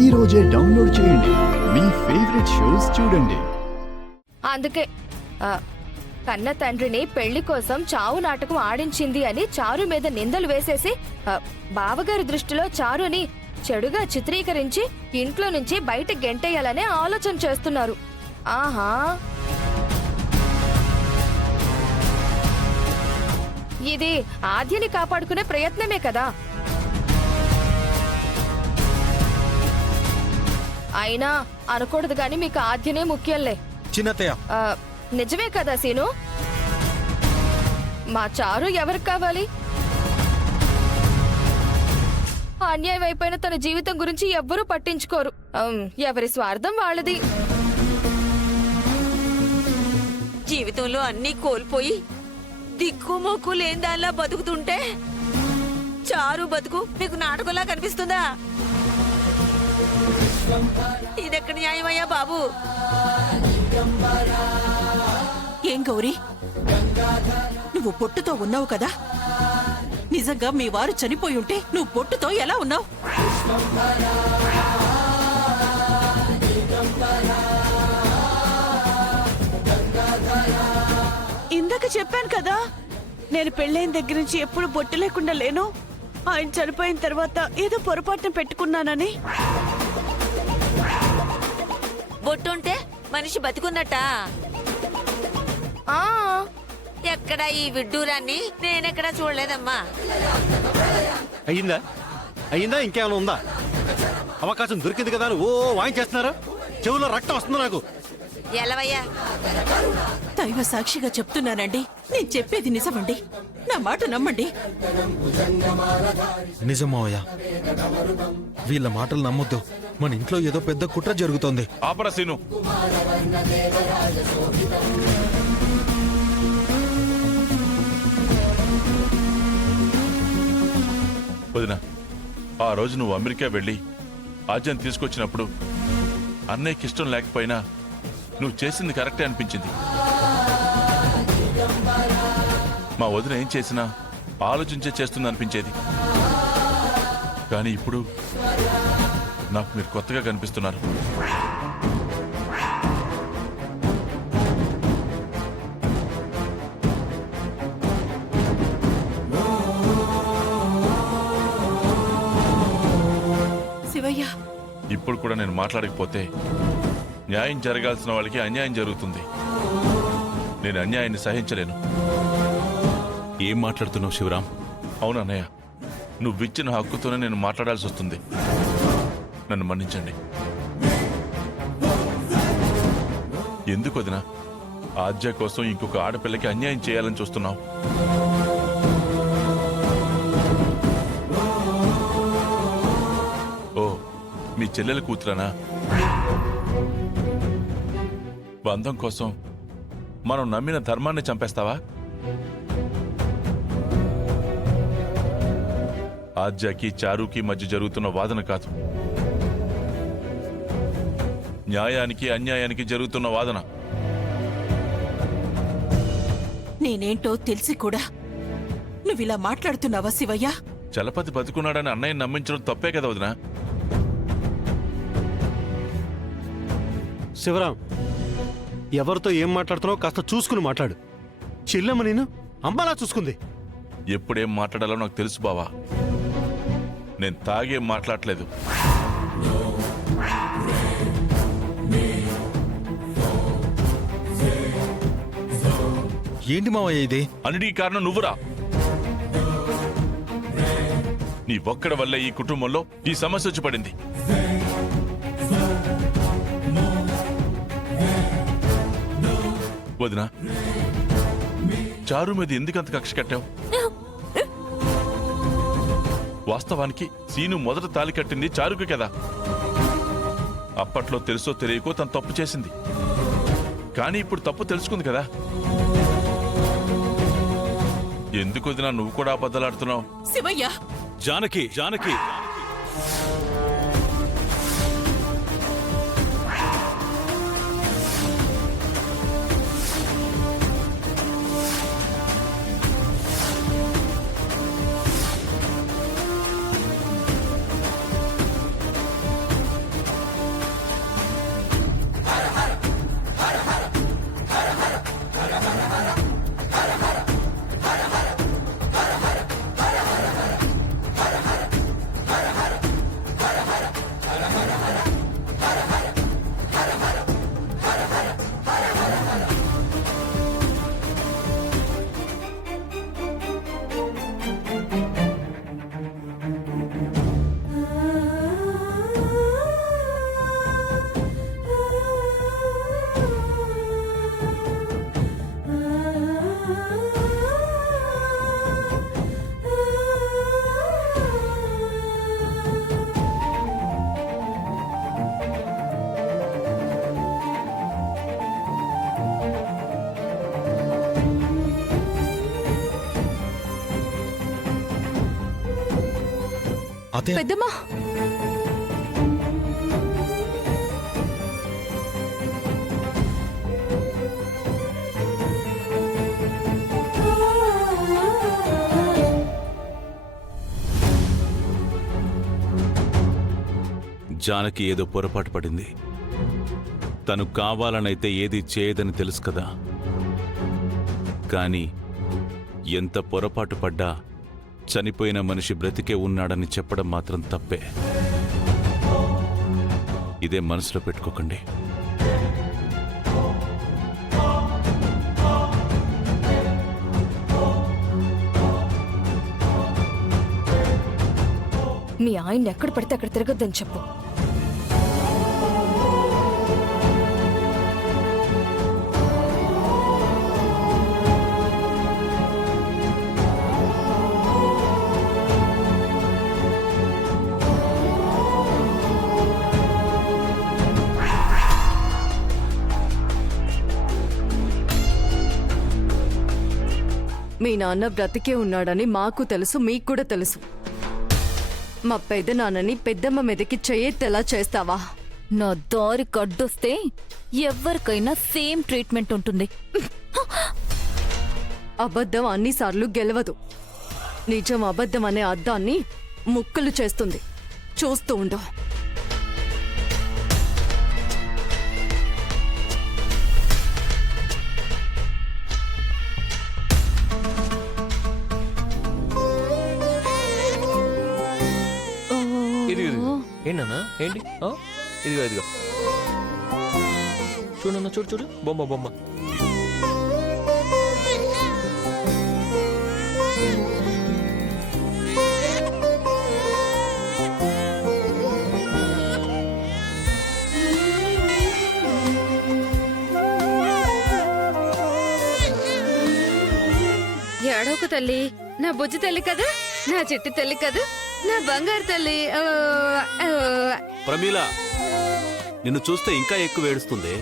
ఈ రోజే డౌన్లోడ్ చేయండి, మీ ఫేవరెట్ షోస్ చూడండి. అందుకే కన్న తండ్రిని పెళ్లి కోసం చావు నాటకం ఆడించింది అని చారు మీద నిందలు వేసేసి బావగారి దృష్టిలో చారుని చెడుగా చిత్రీకరించి ఇంట్లో నుంచి బయట గెంటేయాలనే ఆలోచన చేస్తున్నారు. ఆహా, ఇది ఆద్యని కాపాడుకునే ప్రయత్నమే కదా. అయినా అనకూడదు గాని మీకు ఆద్యనే ముఖ్యంలే. చిన్నతయ్య, నిజమే కదా సీను? మా చారు ఎవరికి కావాలి? అన్యాయం అయిపోయిన తన జీవితం గురించి ఎవ్వరూ పట్టించుకోరు. ఎవరి స్వార్థం వాళ్ళది. జీవితంలో అన్నీ కోల్పోయి దిక్కుమొక్కు లేందాల్లా బతుకుతుంటే చారు బతుకు మీకు నాటకంలా కనిపిస్తుందా? ఇదెక్కడ న్యాయమయ్యా బాబు? ఏం గౌరీ, నువ్వు పొట్టుతో ఉన్నావు కదా? నిజంగా మీ వారు చనిపోయి ఉంటే నువ్వు పొట్టుతో ఎలా ఉన్నావు? ఇందాక చెప్పాను కదా, నేను పెళ్ళైన దగ్గర నుంచి ఎప్పుడు బొట్టు లేకుండా లేను. ఆయన చనిపోయిన తర్వాత ఏదో పొరపాటున పెట్టుకున్నానని. బొట్టుంటే మనిషి బతుకున్నట్టా? ఎక్కడా ఈ విడ్డూరాన్ని నేనెక్కడా చూడలేదమ్మా. అయ్యిందా ఇంకేమైనా ఉందా? అవకాశం దొరికింది కదా ఓ వాయించేస్తున్నారు. చెవులో రక్తం వస్తుంది నాకు. ఎలవయ్యా, దైవ సాక్షిగా చెప్తున్నానండి, నేను చెప్పేది నిజమండి. నా మాట నమ్మండి. నిజమావయ్య, వీళ్ళ మాటలు నమ్మొద్దు. మన ఇంట్లో ఏదో పెద్ద కుట్ర జరుగుతోంది. ఆపరసీను, వదినా, ఆ రోజు నువ్వు అమెరికా వెళ్ళి ఆజ్యం తీసుకొచ్చినప్పుడు అన్నయ్యకి ఇష్టం లేకపోయినా నువ్వు చేసింది కరెక్టే అనిపించింది. మా వదిన ఏం చేసినా ఆలోచించే చేస్తుంది అనిపించేది. కానీ ఇప్పుడు నాకు మీరు కొత్తగా కనిపిస్తున్నారు. శివయ్య, ఇప్పుడు కూడా నేను మాట్లాడకపోతే న్యాయం జరగాల్సిన వాళ్ళకి అన్యాయం జరుగుతుంది. నేను అన్యాయాన్ని సహించలేను. ఏం మాట్లాడుతున్నావు శివరాం? అవునన్నయ్య, నువ్విచ్చిన హక్కుతోనే నేను మాట్లాడాల్సి వస్తుంది. నన్ను మన్నించండి. ఎందుకు వదినా ఆద్య కోసం ఇంకొక ఆడపిల్లకి అన్యాయం చేయాలని చూస్తున్నావు? ఓ, మీ చెల్లెల కూతురనా? బంధం కోసం మనం నమ్మిన ధర్మాన్ని చంపేస్తావా? ఆద్యకి చారుకి మధ్య జరుగుతున్న వాదన కాదు, న్యాయానికి అన్యాయానికి జరుగుతున్న వాదన. నేనేంటో తెలిసి కూడా నువ్విలా మాట్లాడుతున్నావా శివయ్య? చలపతి బతుకున్నాడని అన్నయ్య నమ్మించడం తప్పే కదా వదినా? శివరాం, ఎవరితో ఏం మాట్లాడుతున్నావు కాస్త చూసుకుని మాట్లాడు. చెల్లెమ్మ నేను అమ్మలా చూసుకుంది. ఎప్పుడేం మాట్లాడాలో నాకు తెలుసు బావా. నేను తాగేం మాట్లాడలేదు. ఏంటి మావయ్య ఇది? అన్నిటికీ కారణం నువ్వురా. నీ ఒక్కడి వల్ల ఈ కుటుంబంలో ఈ సమస్య వచ్చి పడింది. వదినా, చారు మీద ఎందుకంత కక్ష కట్టావు? వాస్తవానికి సీను మొదట తాలి కట్టింది చారుకి కదా. అప్పట్లో తెలుసో తెలియకో తను తప్పు చేసింది. కానీ ఇప్పుడు తప్పు తెలుసుకుంది కదా. ఎందుకు వదినా నువ్వు కూడా అబద్ధాలాడుతున్నావు? శివయ్య, జానకి జానకి అత్తయ్య పెద్దమ్మా జానకి ఏదో పొరపాటు పడింది. తను కావాలనైతే ఏది చేయదని తెలుసు కదా. కానీ ఎంత పొరపాటు పడ్డా చనిపోయిన మనిషి బ్రతికే ఉన్నాడని చెప్పడం మాత్రం తప్పే. ఇదే మనసులో పెట్టుకోకండి. మీ ఆయన ఎక్కడ పడితే అక్కడ తిరగద్దని చెప్పు. మీ నాన్న బ్రతికే ఉన్నాడని మాకు తెలుసు, మీకు కూడా తెలుసు. మా పెద్దనాన్నని పెద్దమ్మ మీదకి చెయ్యెత్తేలా చేస్తావా? నా దారి కడ్డొస్తే ఎవరికైనా సేమ్ ట్రీట్మెంట్ ఉంటుంది. అబద్ధం అన్నిసార్లు గెలవదు. నిజం అబద్ధం అనే అద్దాన్ని ముక్కలు చేస్తుంది. చూస్తూ ఉండు. ఏంటన్నా ఏంటి ఇదిగో ఇదిగో చూడన్నా చూడు చూడు బొమ్మ బొమ్మ. ఏడవకు తల్లి, నా బుజ్జి తల్లి కదా, నా చిట్టి తల్లి కదా, నా బంగారు తల్లి. ప్రమీల, నిన్ను చూస్తే ఇంకా ఎక్కువ ఏడుస్తుంది.